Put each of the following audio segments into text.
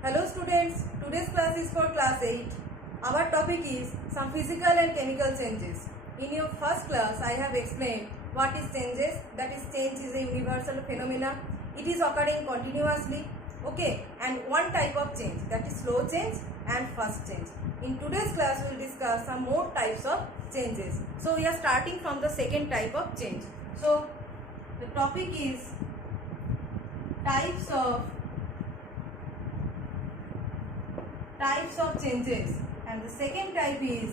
Hello students, today's class is for class 8. Our topic is some physical and chemical changes. In your first class, I have explained what is changes. That is, change is a universal phenomena. It is occurring continuously. Okay, and one type of change, that is slow change and fast change. In today's class, we will discuss some more types of changes. So we are starting from the second type of change. So the topic is types of changes, and the second type is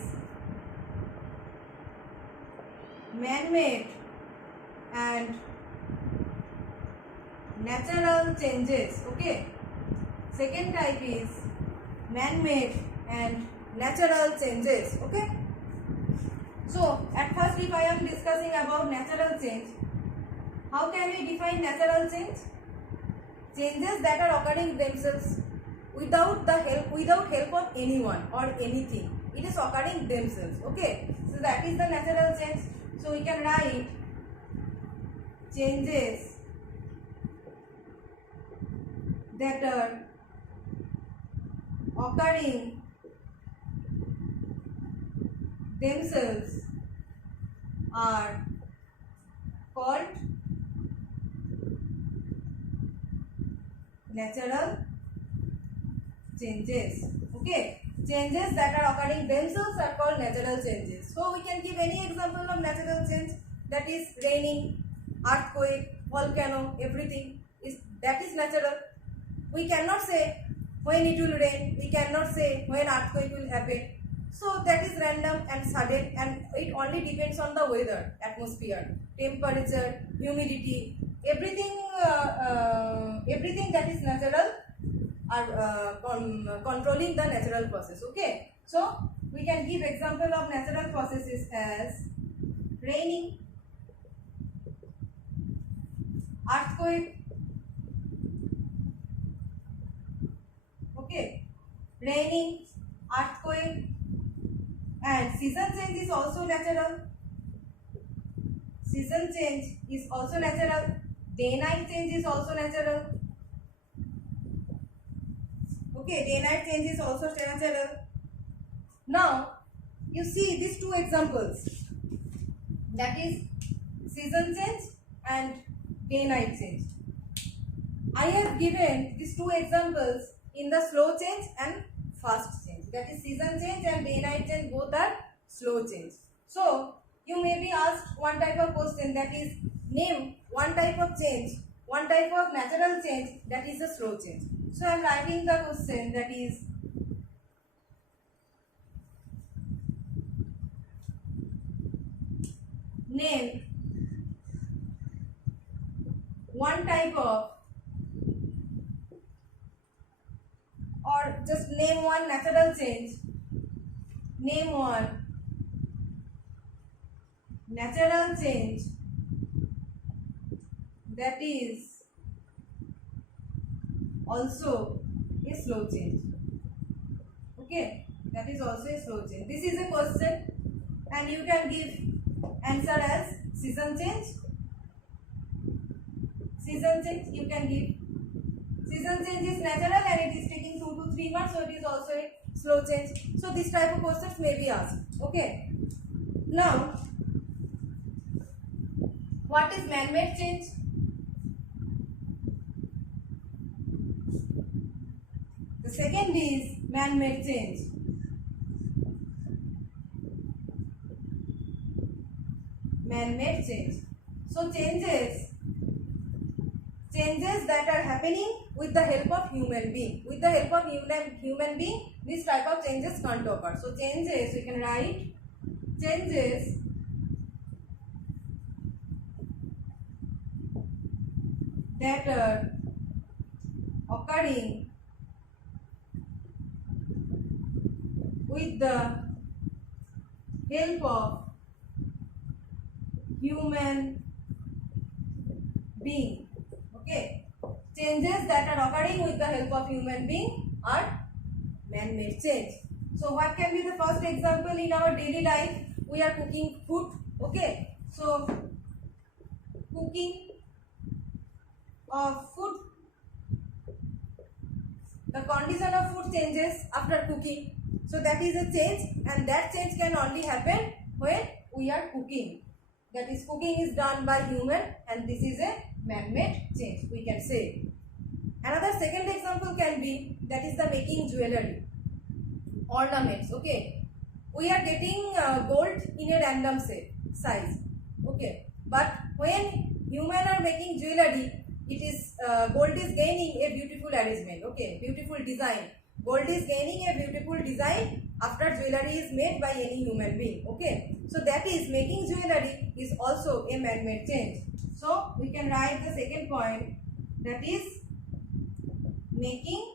man-made and natural changes. Okay, second type is man-made and natural changes. Okay, so at first, if I am discussing about natural change, how can we define natural change? Changes that are occurring themselves without help of anyone or anything. It is occurring themselves. Okay, so that is the natural change. So we can write changes that are occurring themselves are called natural changes. Okay, changes that are occurring themselves are called natural changes. So we can give any example of natural change, that is raining, earthquake, volcano, everything is natural. We cannot say when it will rain, we cannot say when earthquake will happen. So that is random and sudden, and it only depends on the weather, atmosphere, temperature, humidity, everything that is natural are controlling the natural process. Okay, so we can give example of natural processes as raining, earthquake. Okay, raining, earthquake, and season change is also natural. Season change is also natural. Day-night change is also natural. Okay, day-night change is also natural. Now, you see these two examples, that is season change and day-night change. I have given these two examples in the slow change and fast change. That is season change and day-night change, both are slow change. So, you may be asked one type of question, that is name one type of change, one type of natural change, that is a slow change. So I am writing the question, that is name one type of, or just name one natural change, name one natural change that is also a slow change. Okay, that is also a slow change. This is a question, and you can give answer as season change. Season change you can give. Season change is natural and it is taking 2 to 3 months, so it is also a slow change. So this type of questions may be asked. Okay. Now, what is man-made change? The second is man-made change. Man-made change. So changes that are happening with the help of human being. With the help of human being, this type of changes can't occur. So changes, we can write changes that are occurring with the help of human being. Okay, changes that are occurring with the help of human being are man-made change. So what can be the first example in our daily life? We are cooking food. Okay, so cooking of food the condition of food changes after cooking. So that is a change, and that change can only happen when we are cooking. That is, cooking is done by human, and this is a man-made change, we can say. Another second example can be, that is the making jewelry, ornaments. Okay, we are getting gold in a random size. Okay, but when human are making jewelry, it is gold is gaining a beautiful arrangement. Okay, beautiful design. Gold is gaining a beautiful design after jewelry is made by any human being. Okay, so that is, making jewelry is also a man-made change. So we can write the second point, that is making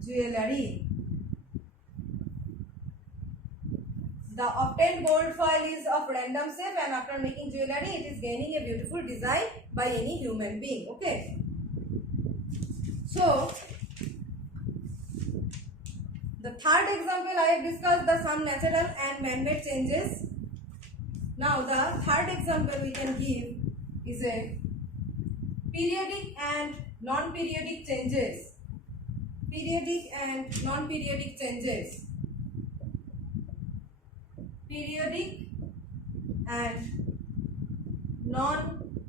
jewelry. The obtained gold foil is of random shape, and after making jewelry, it is gaining a beautiful design by any human being. Okay. So the third example, I have discussed the some natural and man-made changes. Now the third example we can give is a periodic and non-periodic changes. Periodic and non-periodic changes. Periodic and non-periodic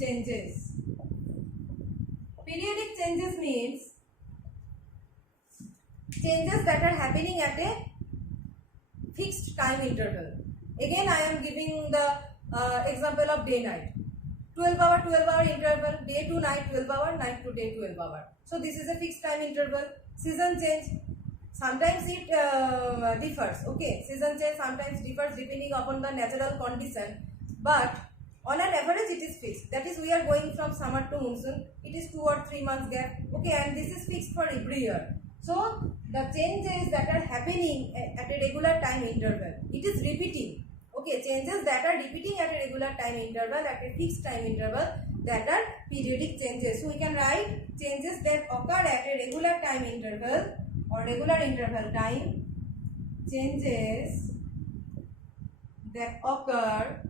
changes. Periodic changes means changes that are happening at a fixed time interval. Again, I am giving the example of day-night. 12-hour interval, day to night 12 hour, night to day 12 hour. So this is a fixed time interval. Season change, sometimes it differs. Okay, season change sometimes differs depending upon the natural condition, but on an average it is fixed. That is, we are going from summer to monsoon, it is 2 or 3 months gap. Okay, and this is fixed for every year. So the changes that are happening at a regular time interval, it is repeating. Okay, changes that are repeating at a regular time interval, at a fixed time interval, that are periodic changes. So we can write changes that occur at a regular time interval or regular interval time. Changes that occur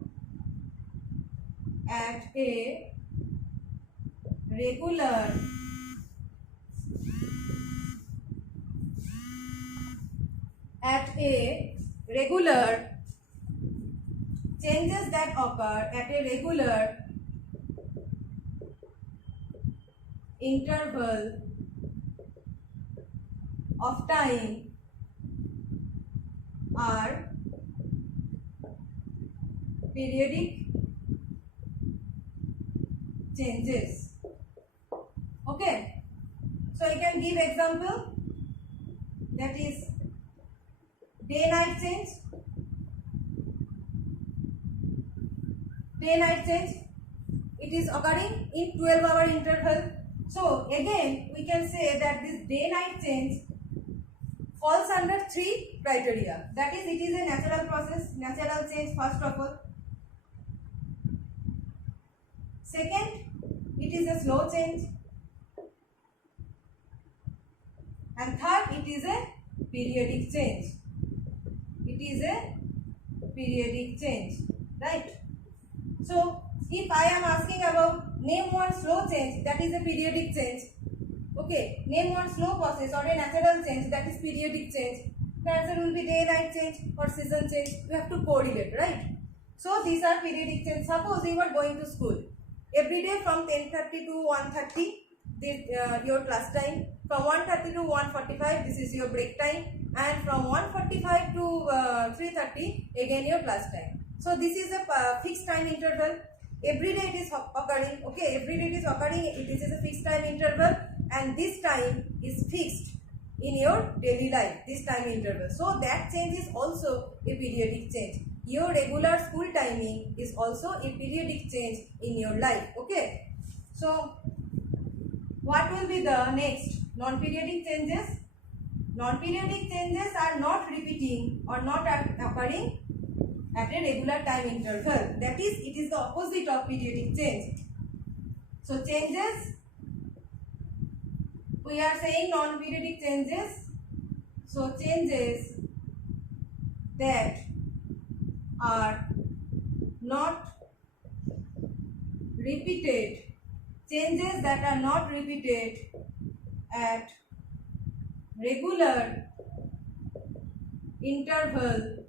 at a regular changes that occur at a regular interval of time are periodic changes. Okay, so I can give example, that is day-night change. Day-night change, it is occurring in 12-hour interval. So again we can say that this day-night change falls under 3 criteria. That is, it is a natural process, natural change first of all. Second, it is a slow change. And third, it is a periodic change. It is a periodic change, right? So if I am asking about name one slow change, that is a periodic change. Okay, name one slow process or a natural change, that is periodic change. The answer will be day-night change or season change. You have to correlate, right? So these are periodic change. Suppose you are going to school every day from 10:30 to 1:30. Your class time. From 1:30 to 1:45, this is your break time, and from 1:45 to 3:30 again your class time. So this is a fixed time interval. Every day it is occurring. Okay, every day it is occurring. This is a fixed time interval, and this time is fixed in your daily life. This time interval. So that change is also a periodic change. Your regular school timing is also a periodic change in your life. Okay. So what will be the next? Non-periodic changes. Non-periodic changes are not repeating or not occurring at a regular time interval. That is, it is the opposite of periodic change. So changes, we are saying non-periodic changes. So changes that are not repeated, changes that are not repeated at regular interval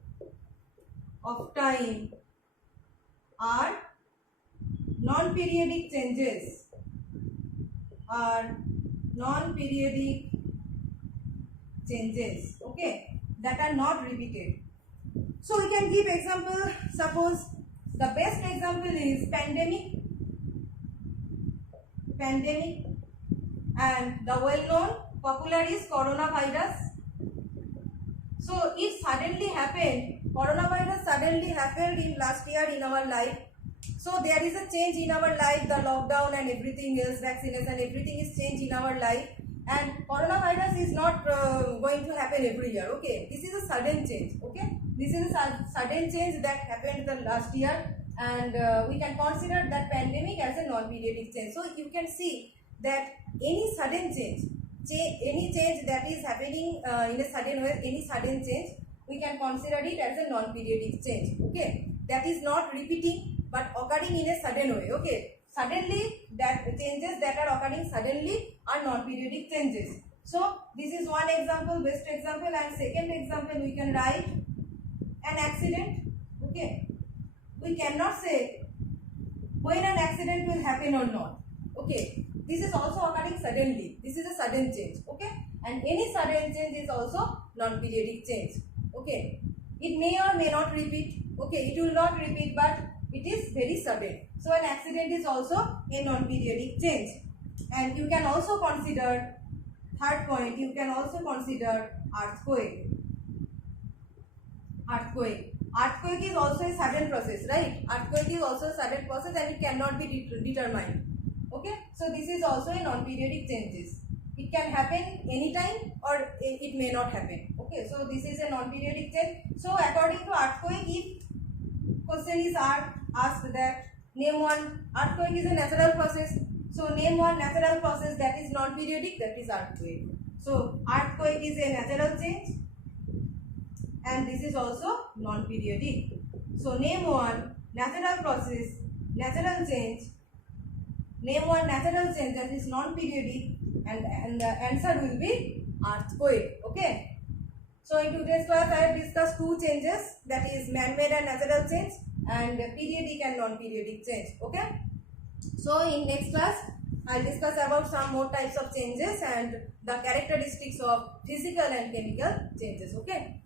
of time are non-periodic changes, okay, that are not repeated. So we can give example. Suppose the best example is pandemic, and the well-known popular is coronavirus. So it suddenly happened, coronavirus suddenly happened in last year in our life. So there is a change in our life, the lockdown and everything else, vaccination, everything is changed in our life. And coronavirus is not going to happen every year, okay. This is a sudden change, okay. This is a sudden change that happened the last year, and we can consider that pandemic as a non-periodic change. So you can see that any sudden change, any change that is happening in a sudden way, any sudden change, we can consider it as a non-periodic change, okay. That is not repeating but occurring in a sudden way, okay. Suddenly, that changes that are occurring suddenly are non-periodic changes. So this is one example, best example, and second example we can write an accident, okay. We cannot say when an accident will happen or not, okay. This is also occurring suddenly. This is a sudden change, okay. And any sudden change is also non-periodic change, okay. It may or may not repeat, okay. It will not repeat, but it is very sudden. So an accident is also a non-periodic change. And you can also consider, third point, you can also consider earthquake. Earthquake is also a sudden process, right? Earthquake is also a sudden process and it cannot be determined, okay. So this is also a non-periodic changes. It can happen anytime or it may not happen, okay. So this is a non-periodic change. So according to earthquake, if question is asked that name one, earthquake is a natural process, so name one natural process that is non-periodic, that is earthquake. So earthquake is a natural change and this is also non-periodic. So name one natural process, natural change, name one natural change that is non-periodic, and the answer will be earthquake, okay. So in today's class I have discussed two changes, that is man-made and natural change, and periodic and non-periodic change, okay. So in next class I will discuss about some more types of changes and the characteristics of physical and chemical changes, okay.